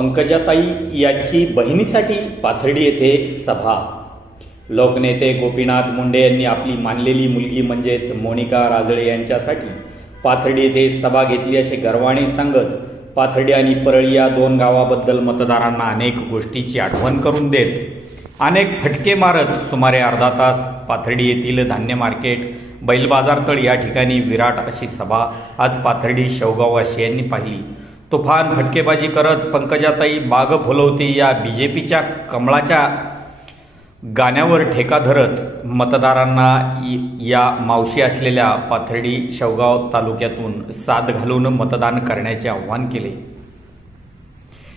पंकजाताई यांची बहिणीसाठी पाथर्डी येथे सभा. लोकनेते गोपीनाथ मुंडे यांनी आपली मानलेली मुलगी म्हणजेच मोनिका राजळे यांच्यासाठी पाथर्डी येथे सभा घेतली. असे गर्वाने सांगत पाथर्डी आणि परळी या दोन गावाबद्दल मतदारांना अनेक गोष्टीची आठवण करून देत अनेक फटके मारत सुमारे अर्धा तास पाथर्डी येथील धान्य मार्केट बैल बाजारतळ या ठिकाणी विराट अशी सभा आज पाथर्डी शेवगाववासियांनी पाहिली. तुफान फटकेबाजी करत पंकजाताई बाग फुलवते या बी जे पीच्या कमळाच्या गाण्यावर ठेका धरत मतदारांना या मावशी असलेल्या पाथर्डी शेवगाव तालुक्यातून साथ घालून मतदान करण्याचे आवाहन केले.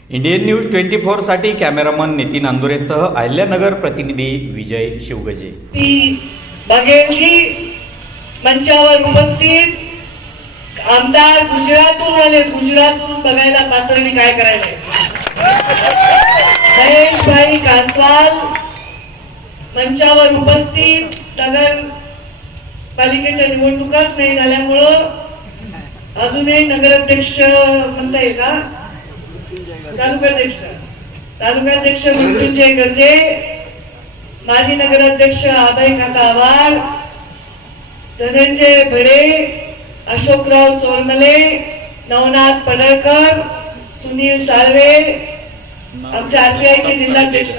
इंडियन न्यूज ट्वेंटी फोरसाठी कॅमेरामन नितीन आंदोरेसह अहिल्यानगर प्रतिनिधी विजय शिवगजे. मंचावर उपस्थित आमदार गुजरातून आले. गुजरातून बघायला पाथर्डी काय करायला महेशभाई कासाल मंचावर उपस्थित. नगर पालिकेच्या निवडणुकाच नाही झाल्यामुळं अजूनही नगराध्यक्ष म्हणता येईल का? तालुकाध्यक्ष. तालुकाध्यक्ष मृत्युंजय गजे माजी नगराध्यक्ष आबाई काका आवार धनंजय भडे. अशोकराव चोरमले नवनाथ पडळकर सुनील साळवे आमच्या आरपीआयचे जिल्हाध्यक्ष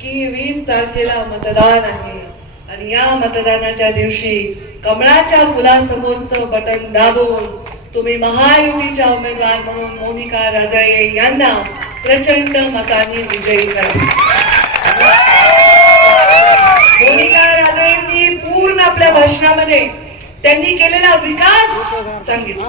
की वीस तारखेला मतदान आहे. आणि या मतदानाच्या दिवशी कमळाच्या फुलासमोरचं बटन दाबून तुम्ही महायुतीच्या उमेदवार म्हणून मोनिका राजाळे यांना प्रचंड मतांनी विजयी करा मोनिका राजाळेंनी पूर्ण आपल्या भाषणामध्ये त्यांनी केलेला विकास सांगितला.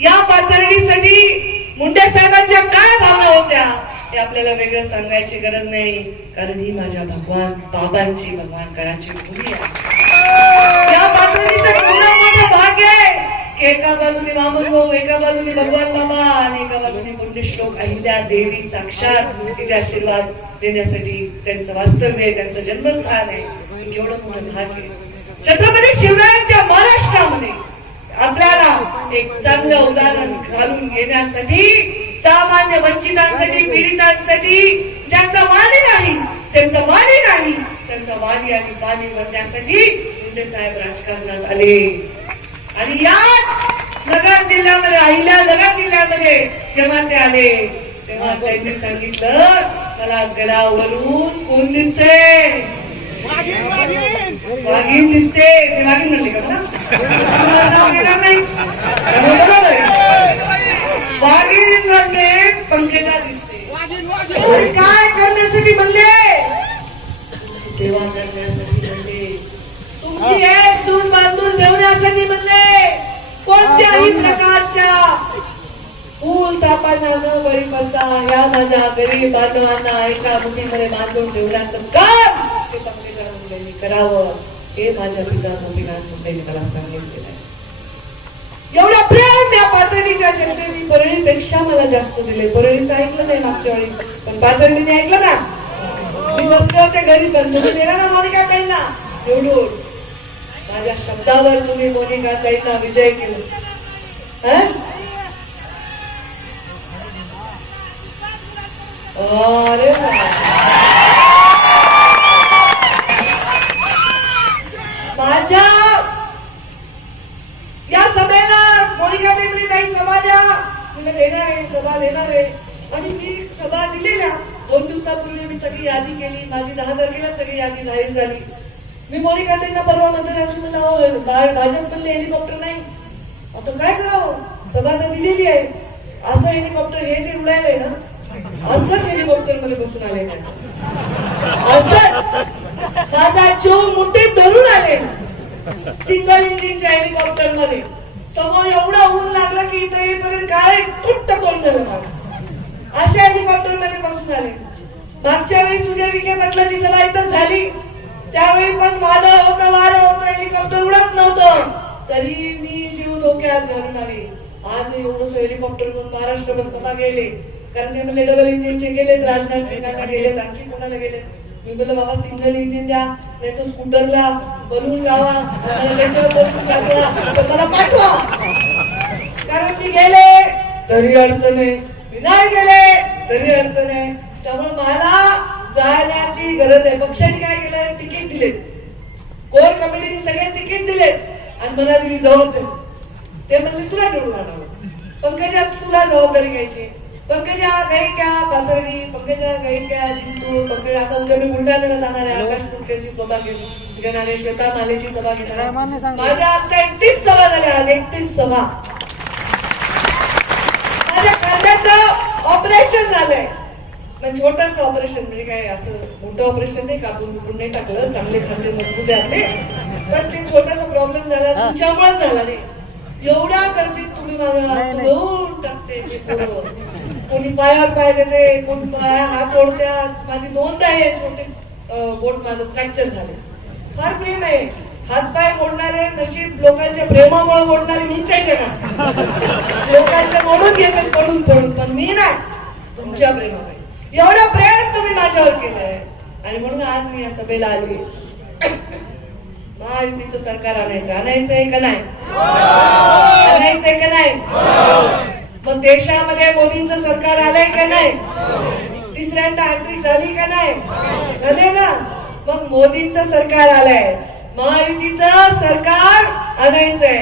या पाथर्डीसाठी मुंडे साहेबांच्या काय भावना होत्या ते आपल्याला वेगळं सांगायची गरज नाही कारण ही माझ्या भगवान बाबांची भगवान कडाची भूमी आहे. या पाथर्डीचं केवढं मोठं भाग्य आहे एका बाजूने वामन भाऊ एका बाजूने भगवान बाबा आणि एका बाजूने पुण्यश्लोक अहिल्या देवी साक्षात तिथे आशीर्वाद देण्यासाठी त्यांचं वास्तव्य आहे त्यांचं जन्मस्थान आहे. हे केवढं मोठं भाग आहे. छत्रपती शिवरायांच्या महाराष्ट्रामध्ये आपल्याला एक चांगलं उदाहरण घालून घेण्यासाठी सामान्य वंचितांसाठी पीडितांसाठी ज्यांचा वाणी नाही त्यांचा वाणी नाही त्यांचा वाणी आणि वाणी बनण्यासाठी मुंडे साहेब राजकारणात आले. आणि याच नगर जिल्ह्यामध्ये अहिल्या नगर जिल्ह्यामध्ये जेव्हा ते आले तेव्हा त्यांनी सांगितलं मला गडावरून कोण दिसते वाघीण दिसते ते वाघीण म्हणले का नाही. वाघीण म्हणले पंकजा दिसते. काय करण्यासाठी म्हणले? सेवा करण्यासाठी म्हणले. तुमची एक दूर बांधून ठेवण्यासाठी म्हणले. कोणत्याही प्रकारच्या फूल तापांना न बळी पडता या माझ्या गरीब बांधवांना एका मुठीमध्ये बांधून ठेवण्याचं काम ते करा मुलांनी करावं हे माझ्या पिता गोपीनाथ मुंडेंनी मला सांगितलेलं आहे. एवढं प्रेम या पातळीच्या जनतेने परळीपेक्षा मला जास्त दिले. परळीचं ऐकलं नाही मागच्या वेळी पण पातळीने ऐकलं ना? मी बसले होते घरी पण तुम्ही दिला ना मोनिका ताईंना? निवडून माझ्या शब्दावर तुम्ही मोनिका ताईंना विजय केला. अरे वा. माझ्या या सभेला मोनिका देवणी काही सभा द्या म्हणजे देणार आहे सभा देणार आहे आणि मी सभा दिलेल्या दोन दिवसापूर्वी मी सगळी यादी केली माझी दहा तारखेला सगळी यादी जाहीर झाली मी मोनिका त्यांना परवा मतदारांची म्हणलं अहो, भा- भाजप म्हणले हेलिकॉप्टर नाही आता काय करावं सभा तर दिलेली आहे असं हेलिकॉप्टर हे जे उडायलंय ना असंच हेलिकॉप्टरमध्ये बसून आले असंच माझा जीव मुठे धरून आले सिंगल इंजिनच्या हेलिकॉप्टरमध्ये समोर एवढं ऊन लागलं की इथं येईपर्यंत काय कुट्ट तोंड झालं मला. अशा हेलिकॉप्टरमध्ये मागच्या वेळी सुजय विखे म्हटलं सभा इथं झाली. त्यावेळी पण वादळ होतं वारं होतं हेलिकॉप्टर उडत नव्हतं. तरी मी जीव धोक्यात घालून आले. आज एवढं हेलिकॉप्टर घेऊन महाराष्ट्रभर सभा गेले कारण ते म्हणले डबल इंजिनचे गेलेत राजनाथ सिंगाला गेलेत आणखी कोणाला गेले मी बोललो बाबा सिंगल इंजिन द्या नाही तो स्कूटरला बलून लावा मला त्याच्यावर बसून टाकला मला पाठवा. कारण मी गेले तरी अडचण आहे. मी नाही गेले. तरी अडचण आहे त्यामुळे मला जाण्याची गरज आहे. पक्षाने काय केलंय तिकीट दिलेत कोर कमिटीने सगळे तिकीट दिलेत आणि मला दिली जबाबदारी. ते म्हणले तुला निवडून आणावं पंकजा तुला जबाबदारी घ्यायची पंकजा गायिका पाथर्डी. पंकजा गायिका जिंतूर पंकजा आता उद्या मी बुलढाण्याला जाणार आहे. आकाश कुलकर्णीची सभा घेऊन घेणार आहे श्वेता मालेची सभा घेणार. माझ्या आता एकटीच सभा झाल्या. आज एकटीच सभा माझ्या खांद्याचं ऑपरेशन झालंय. पण छोटस ऑपरेशन म्हणजे काय असं मोठं ऑपरेशन नाही कापून कुपून नाही टाकलं चांगले खांदे मजबूत आहे पण ते छोटासा प्रॉब्लेम झाला तुमच्यामुळेच झाला रे एवढ्या गर्दीत तुम्ही नाही, नाही. धुवून टाकते. कोणी पायावर पाय देते कोणी पाया हात ओढत्यात. माझी दोनदा हे छोटे बोट माझं फ्रॅक्चर झाले. फार प्रेम आहे हातपाय मोडणारे नशीब लोकांच्या प्रेमामुळे मोडणारे मीच आहे ना लोकांचे मोडून घेते पडून पडून. पण मी नाही. तुमच्या प्रेमामुळे. एवढा प्रेम तुम्ही माझ्यावर केलाय. आणि म्हणून आज मी या सभेला आली. महायुतीचं सरकार आणायचं. आहे का नाही? आणायचंय का नाही? मग देशामध्ये मोदींचं सरकार आलंय का नाही? तिसऱ्यांदा हॅट्रिक झाली का नाही? झाले ना. मग मोदींचं सरकार आलंय. महायुतीचं सरकार आणायचंय.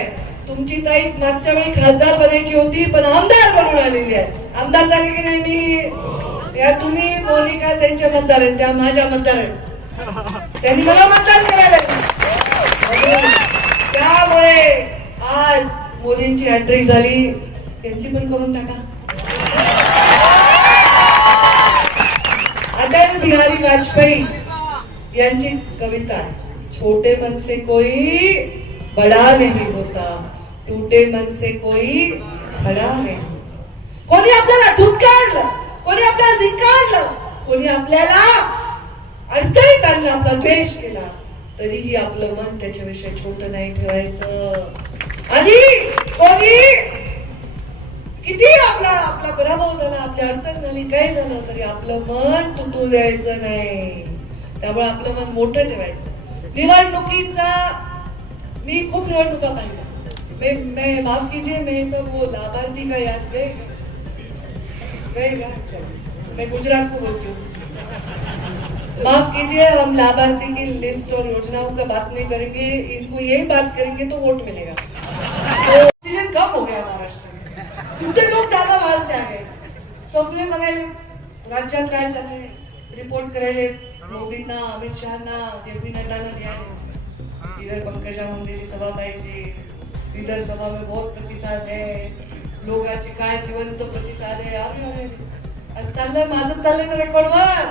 तुमची ताई मागच्या वेळी खासदार बनायची होती पण आमदार बनून आलेली आहे. आमदार झाले की नाही मी? या तुम्ही मोनिका त्यांच्या मतदार आहेत त्या माझ्या मतदार आहेत. त्यांनी मला मतदान करायला त्यामुळे आज मोदींची हॅट्रिक झाली. त्यांची पण करून टाका. अटल बिहारी वाजपेयी यांची कविता. आहे. छोटे मन से कोई बडा नहीं होता टूटे मन से कोई बडा नहीं कोणी आपल्याला धुतकारलं कोणी आपल्याला धिक्कारलं कोणी आपल्याला अडचणीत आणलं आपला द्वेष केला तरीही आपलं मन त्याच्याविषयी छोट नाही ठेवायचं. आणि कोणी किती आपला आपला पराभव झाला आपली अडचण झाली काय झालं तरी आपलं मन तुटू द्यायचं नाही. त्यामुळे आपलं मन मोठं ठेवायचं. निवडणुकीचा मी खूप निवडणुका पाहिल्या. मैं माफ़ कीजिए, मैं तो वो लाभार्थी का याद गए मैं गुजरात को बोलती हूँ. माफ़ कीजिए, हम लाभार्थी की लिस्ट और योजनाओं का बात नहीं करेंगे, इनको यही बात करेंगे तो वोट मिलेगा. तो ऑक्सीजन कम हो गया महाराष्ट्र में? कुठे लोक जादा व्हाल से आहे सगळे बघायले रिपोर्ट करायले मोदींना अमित शहाना जे पी नड्डाना द्यायला इधर पंकजा मुंडे की सभा पाहिजे. इधर सभा में बहुत प्रतिसाद है. लोकांचे काय जिवंत प्रतिसाद आहे अरे आणि चाललंय माझं चाललंय ना रेकॉर्डवर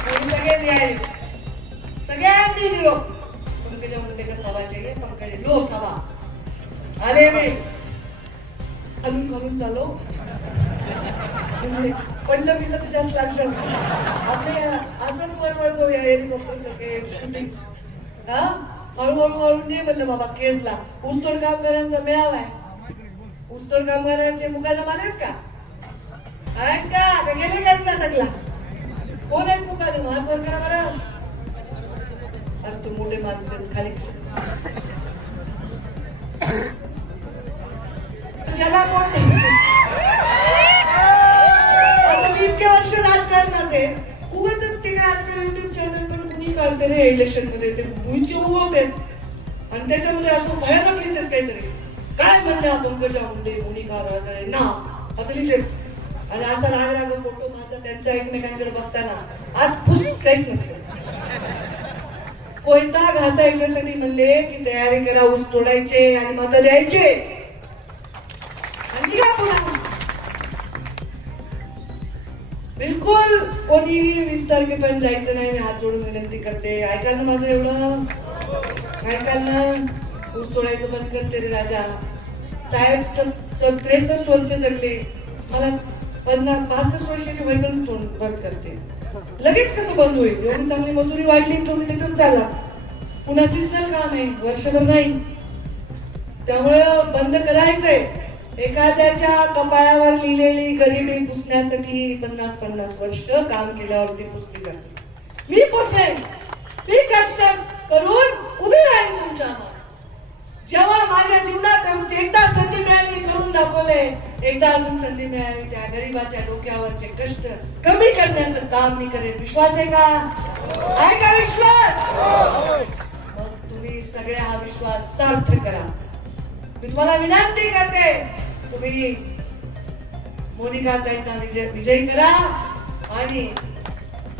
कोणी सगळे न्याय सगळ्यांनी दिलो पंकजा मुंडे का सभा चाहिए पंकज लो सभा अरे रे खालून खालून चालो. म्हणजे पडलं बिडलं तर जास्त लागलं आपले असंच वरवर जाऊया हेलिकॉप्टर सगळे शूटिंग हा? हळूहळू हळू नाही म्हणलं बाबा केसला. ऊसतोड कामगारांचा मेळावा आहे. ऊसतोड कामगारांचे मुखाला मारेल का? आहेत का? गेले का कर्नाटकला कोण आहेत मुखाले हात वर करा बरं. अरे तू मोठे माणसं खाली. त्याला कोण इतके वर्ष राजकारणात आहे. ते काय आजच्या युट्यूब चॅनल पण कुणी काढते रे इलेक्शनमध्ये ते इतके उगवते आणि त्याच्यामध्ये असं भयानक लिहितात काहीतरी. काय म्हणले आपण पंकजा मुंडे मोनिका राजाळे ना असं लिहितात. आणि असा राग राग फोटो माझा त्यांचा एकमेकांकडे बघताना आज फुस काहीच नसतं. कोयता घासा ऐकण्यासाठी म्हणले की तयारी करा ऊस तोडायचे आणि मत द्यायचे. बिलकुल कोणी वीस तारखेपर्यंत जायचं नाही मी हात जोडून विनंती करते. ऐकाल ना माझं एवढं? ऐकाल ना? ऊस सोडायचं बंद करते रे राजा. साहेब सब त्रेसष्ट वर्ष जगले. मला पन्नास पासष्ट वर्षाची पण बंद करते. लगेच कसं बंद होईल. एवढी चांगली मजुरी वाढली तुम्ही तिथून चाला. पुन्हा सीजनल काम आहे. वर्षभर नाही. त्यामुळं बंद करायचंय. एखाद्याच्या कपाळावर लिहिलेली गरिबी पुसण्यासाठी पन्नास पन्नास वर्ष काम केल्यावरती पुसली जाते. मी पुसेन. मी कष्ट करून उभी राहील तुमच्या जेव्हा माझ्या जीवनात एकदा संधी मिळाली करून दाखवले एकदा अजून संधी मिळाली त्या गरीबाच्या डोक्यावरचे कष्ट कमी करण्याचं काम मी करेन. विश्वास आहे का? आहे का विश्वास? मग तुम्ही सगळ्या हा विश्वास सार्थ करा. मी तुम्हाला विनंती करते. तुम्ही मोनिका ताईंना विजय विजयी करा आणि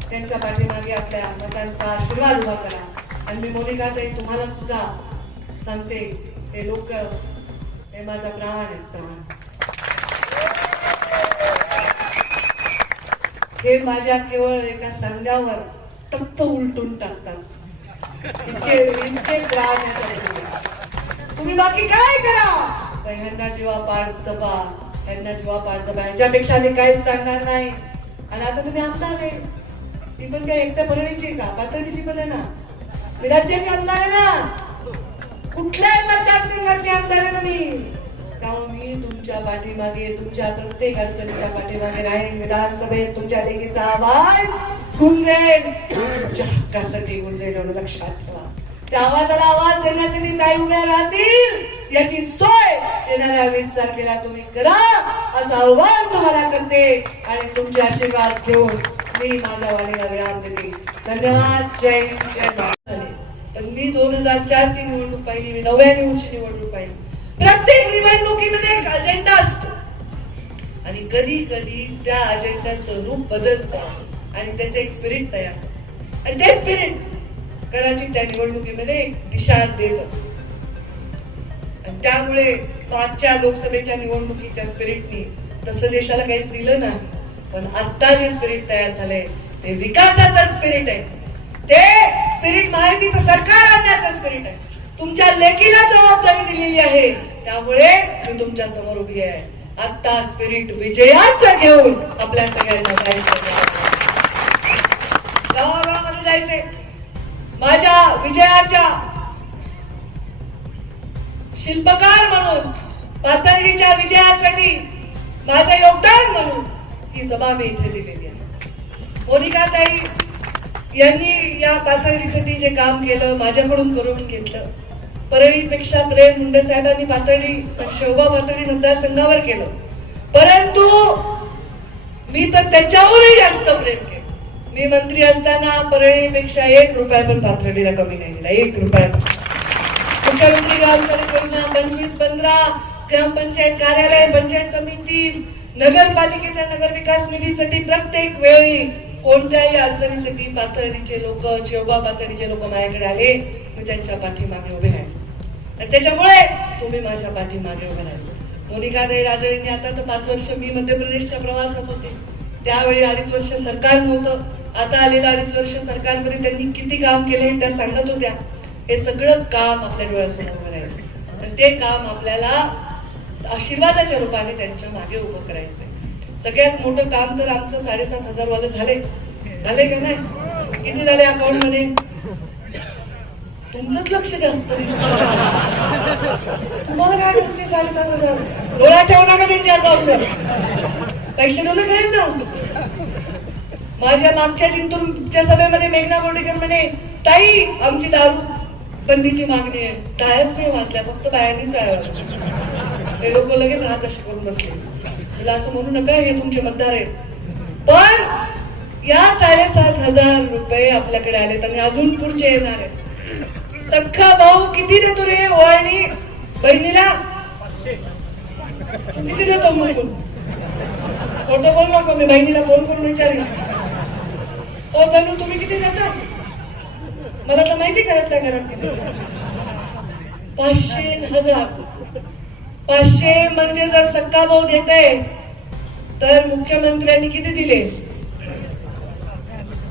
त्यांच्या पाठीमागे आपल्या मतांचा आशीर्वाद उभा करा. आणि मी मोनिका ताई तुम्हाला सुद्धा सांगते हे लोक हे माझा प्राण आहे प्राण. हे माझ्या केवळ एका सांगावर तप्त उलटून टाकतात. इतके इतके प्राण आहे. तुम्ही बाकी काय करा? पहिल्यांदा ह्यांना जीवा पार जपा ह्यांना जीवा पार जपा ह्याच्यापेक्षा मी काहीच सांगणार नाही. आणि आता तुम्ही आमदार आहे. ती पण काय एकट्या परळीची का? पातळीची पण आहे ना? मी राज्याचे आमदार आहे ना? कुठल्याही मतदारसंघातली आमदार आहे ना मी. त्यामुळे मी तुमच्या पाठीमागे तुमच्या प्रत्येक अडचणीच्या पाठीमागे राहीन. विधानसभेत तुमच्या लेखीचा आवाज गुंजेल. तुमच्या हक्कासाठी गुंजेल एवढं लक्षात ठेवा. त्या आवाजाला आवाज देण्यासाठी काही उभ्या राहतील. याची सोय येणाऱ्या वीस तारखेला तुम्ही करा असं आव्हान तुम्हाला करते आणि तुमचे आशीर्वाद घेऊन मी माझ्या वाणीला विराम देते. धन्यवाद. जय जय तर मी दोन हजार चार ची निवडणूक पाहिली मी नव्याण्णवची निवडणूक पाहिली. प्रत्येक निवडणुकीमध्ये एक अजेंडा असतो. आणि कधी कधी त्या अजेंडाचं रूप बदलतं आणि त्याचं एक स्पिरिट तयार आणि ते स्पिरिट कदाचित त्या निवडणुकीमध्ये दिशा देत त्यामुळे मागच्या लोकसभेच्या निवडणुकीच्या स्पिरिटनी तसं देशाला काहीच दिलं नाही. पण आता जे स्पिरिट तयार झालंय ते विकासाचं स्पिरिट आहे. ते स्पिरिट माहितीचं सरकार आणण्याचं स्पिरिट आहे. तुमच्या लेखीला जबाबदारी दिलेली आहे. त्यामुळे मी तुमच्यासमोर उभी आहे. आता स्पिरिट विजयाचं घेऊन आपल्या सगळ्यांना जायचं माझ्या विजयाच्या शिल्पकार म्हणून पातळीच्या विजयासाठी माझं योगदान म्हणून ही सभा मी इथे दिलेली आहे. मोनिका ताई यांनी या पातळीसाठी जे काम केलं माझ्याकडून करून घेतलं. परळीपेक्षा प्रेम मुंडे साहेबांनी पातळी शोभा पातळी मतदारसंघावर केलं. परंतु मी तर त्याच्यावरही जास्त प्रेम केलं. मी मंत्री असताना परळीपेक्षा एक रुपया पण पातळीला कमी नाही दिला. एक रुपया पण. मुख्यमंत्री गावकरी योजना पंचवीस पंधरा ग्रामपंचायत कार्यालय पंचायत समिती नगरपालिकेच्या नगर विकास निधीसाठी प्रत्येक वेळी कोणत्याही अडचणीसाठी पातळीचे लोक शेवगा पातळीचे लोक माझ्याकडे आले मी त्यांच्या पाठीमागे उभे राहिले. त्याच्यामुळे तुम्ही माझ्या पाठीमागे उभे राहिले. मोनिका राजळींनी आता तर पाच वर्ष मी मध्य प्रदेशच्या प्रवासात होते. त्यावेळी अडीच वर्ष सरकार नव्हतं. आता आलेलं अडीच वर्ष सरकारमध्ये त्यांनी किती काम केले हे त्या सांगत होत्या. हे सगळं काम आपल्या डोळ्यासमोर आहे. तर ते काम आपल्याला आशीर्वादाच्या रूपाने त्यांच्या मागे उभं करायचंय. सगळ्यात मोठं काम तर आमचं साडेसात हजार वालं झाले झाले का नाही? किती झाले अकाउंटमध्ये तुमचंच लक्ष जास्त तुम्हाला काय करते साडेसात हजार? डोळा ठेवू नका त्यांच्या अकाउंटवर पैसे दोन काय ना माझ्या मागच्या जिंतूरच्या सभेमध्ये मेघना बोर्डेकर म्हणे ताई आमची दारू बंदीची मागणी आहे. टाळ्याच नाही वाचल्या फक्त बायांनीच टाळ्या ते लोक लगेच हात असे करून बसले. तुला असं म्हणू नका हे तुमचे मतदार आहेत. पण या साडेसात हजार रुपये आपल्याकडे आले आणि अजून पुढचे येणार आहेत. सख्खा भाऊ किती देतो रे ओळणी? बहिणीला? किती देतो म्हणून खोटं बोल नको मी बहिणीला फोन करून विचारेन. ओ तनु तुम्ही किती देता? मला तर माहिती करत घरात किती पाचशे हजार. पाचशे म्हणजे जर सक्का भाऊ देते तर मुख्यमंत्र्यांनी किती दिले?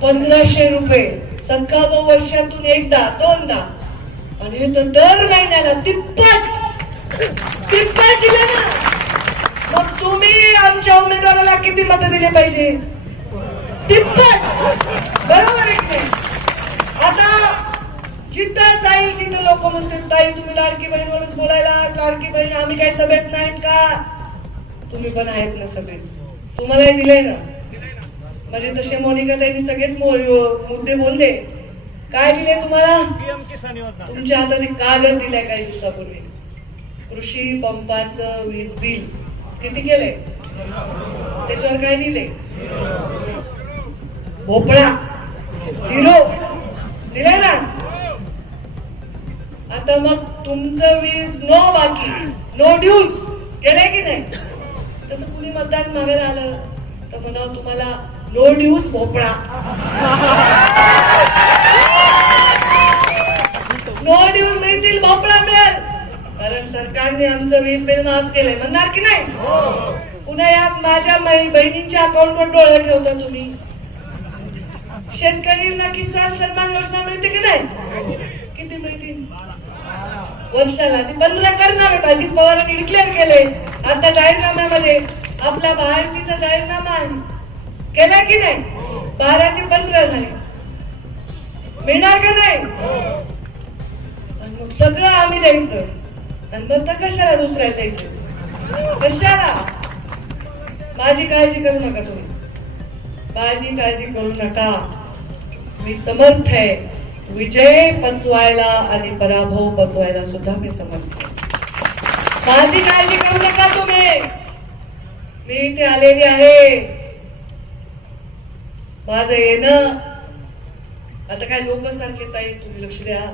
पंधराशे रुपये. सक्का भाऊ वर्षातून एकदा दोनदा. आणि हे तर दर महिन्याला तिप्पट तिप्पट दिलं ना. मग तुम्ही आमच्या उमेदवाराला किती मत दिले पाहिजे? तिप्पट. बरोबर आहे? आता जिथं जाईल तिथं लोक म्हणतात ताई तुम्ही लाडकी बहीणवरच बोलायला लाडकी बहीण आम्ही काही सभेत नाहीत का? तुम्ही पण आहेत ना सभेत. तुम्हालाही दिलंय ना? म्हणजे तसे मोनिका ताईंनी सगळेच मुद्दे बोलले. काय दिले तुम्हाला? तुमच्या हातात एक कागद दिलाय काही दिवसापूर्वी. कृषी पंपाचं वीज बिल. किती गेले त्याच्यावर काय लिहिले भोपळा. झिरो. दिलाय ना? आता मग तुमचं वीज नो बाकी. नो ड्यूज केलंय की नाही? तसं कुणी मतदान मागायला आलं तर म्हणा तुम्हाला नो ड्यूज भोपळा. नो ड्यूज मिळतील भोपळा मिळेल. कारण सरकारने आमचं वीज बिल माफ केलंय. म्हणणार की नाही? पुन्हा यात माझ्या बहिणींच्या अकाउंटवर डोळे ठेवता तुम्ही. शेतकऱ्यांना किसान सन्मान योजना मिळते की नाही? किती मिळतील वर्षाला ती बंद करणार होता. अजित पवारांनी डिक्लेअर केले आता जाहीरनाम्यामध्ये आपला महायुतीचा जाहीरनामा आहे. केला की नाही? बाराचे पंधरा झाले. मिळणार का नाही? मग सगळं आम्ही द्यायचं. आणि मग तर कशाला दुसऱ्याला द्यायचे कशाला? माझी काळजी करू नका तुम्ही. माझी काळजी करू नका. मी समर्थ आहे. विजय पचवायला आणि पराभव पचवायला सुद्धा मी समर्थ आहे. माझी काळजी करू नका तुम्ही. मी इथे आलेली आहे. माझं येणं. आता काय लोक सांगत ताई तुम्ही लक्ष द्या.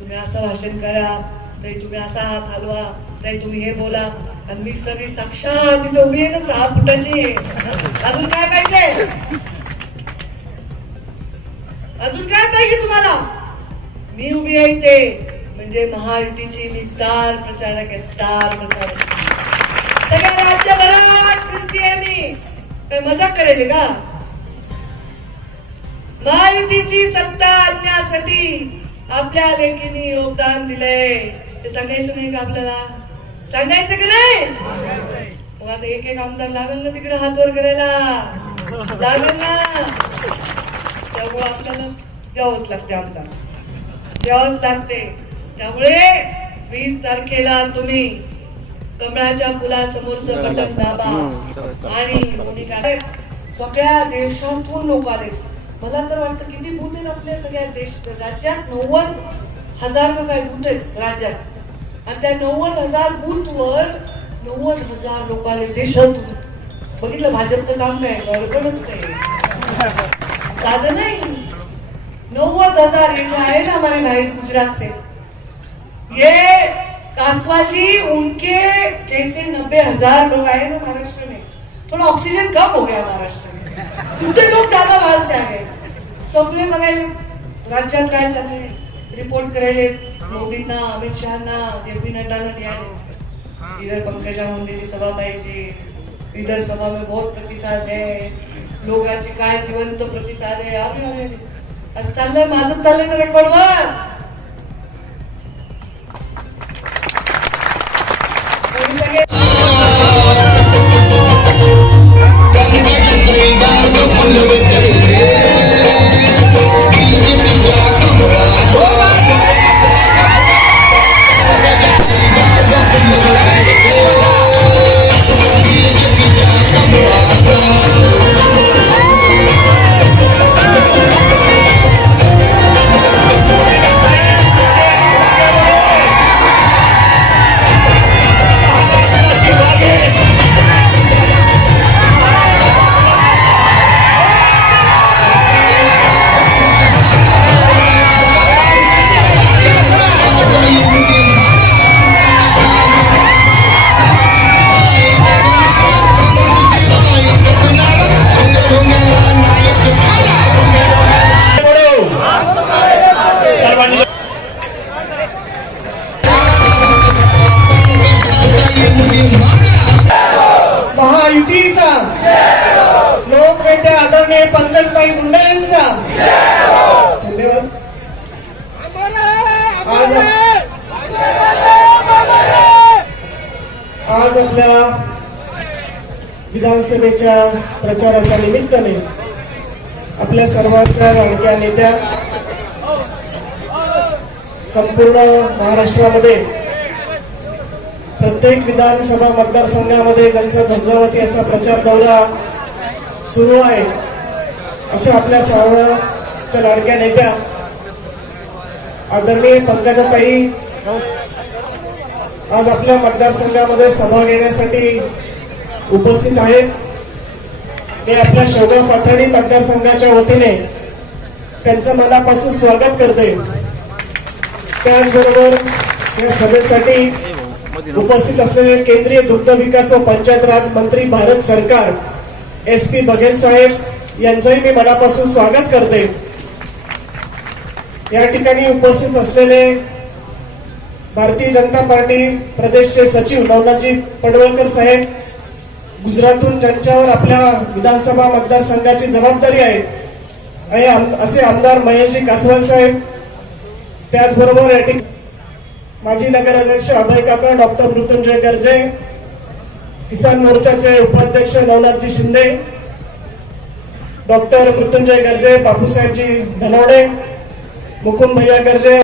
तुम्ही असं भाषण करा. ताई तुम्ही असा हात हलवा. ताई तुम्ही हे बोला. आणि मी सगळी साक्षात तिथे उभी आहे ना सहा फुटाची अजून काय पाहिजे? अजून काय पाहिजे तुम्हाला? मी उभी आहे ते म्हणजे महायुतीची मी स्टार प्रचारक आहे स्टार प्रचारक. सगळ्या राज्यभरात फिरतीये मी. काय मजा करेल का? महायुतीची सत्ता आणण्यासाठी आपल्या लेखीने योगदान दिलंय. ते सांगायचं नाही का आपल्याला? सांगायचं की नाही? मग आता एक एक आमदार लागेल ना तिकडे हात वर करायला. लागेल ना. त्यामुळे आपल्याला द्यावंच लागते आमदार. द्यावंच लागते. त्यामुळे वीस तारखेला तुम्ही कमळाच्या फुलासमोरचं बटन दाबा. आणि कोणी काय? सगळ्या देशातून लोक आले मला तर वाटतं किती बूथ आहेत आपल्या सगळ्या देश राज्यात नव्वद हजार का काय बूथ आहेत राज्यात. आणि त्या नव्वद हजार बूथ वर नव्वद हजार लोक आले देशातून बघितलं भाजपचं काम नाही गडबडच नाही साधं नाही. नव्वद हजार ये आहे ना हमारे भाई गुजरात से ये कासवाजी उनके जैसे नब्बे हजार लोग आए ना महाराष्ट्र में थोड़ा ऑक्सीजन कम हो गया महाराष्ट्र में कितने लोग ज्यादा बाहर से आ गए सगळे बघायला राज्यात काय चाललंय? रिपोर्ट करायला मोदींना अमित शहाना जे पी नड्डाना न्याय इधर पंकजा मुंडे की सभा पाहिजे इधर सभा में बहुत प्रतिसाद है. लोकांचे काय जिवंत प्रतिसाद आहे अरे अरे चाललंय माझं चाललंय ना रेकॉर्डवर प्रचाराच्या निमित्ताने आपल्या सर्वांच्या लाडक्या नेत्या संपूर्ण महाराष्ट्रामध्ये प्रत्येक विधानसभा मतदारसंघामध्ये त्यांचा धर्जावती असा प्रचार दौरा सुरू आहे. अशा आपल्या सर्वांच्या लाडक्या नेत्या आदरणीय पंकजाताई आज आपल्या मतदारसंघामध्ये सभा घेण्यासाठी उपस्थित आहेत. मी आपल्या शोभा पाथर्डी मतदारसंघाच्या वतीने त्यांचं मनापासून स्वागत करते. त्याचबरोबर या सभेसाठी उपस्थित असलेले केंद्रीय दुग्ध विकास व पंचायत राज मंत्री भारत सरकार एस पी बघेल साहेब यांचंही मी मनापासून स्वागत करते. या ठिकाणी उपस्थित असलेले भारतीय जनता पार्टी प्रदेशचे सचिव नवनाथजी पडवळकर साहेब गुजरातून ज्यांच्यावर आपल्या विधानसभा मतदारसंघाची जबाबदारी आहे. आणि आम- असे आमदार महेशजी कासवाल साहेब त्याचबरोबर या माजी नगराध्यक्ष अभय काका डॉक्टर मृत्युंजय गर्जे किसान मोर्चाचे उपाध्यक्ष नवनाथजी शिंदे डॉक्टर मृत्युंजय गर्जे बापूसाहेबजी धनवडे मुकुंद भैया गर्जे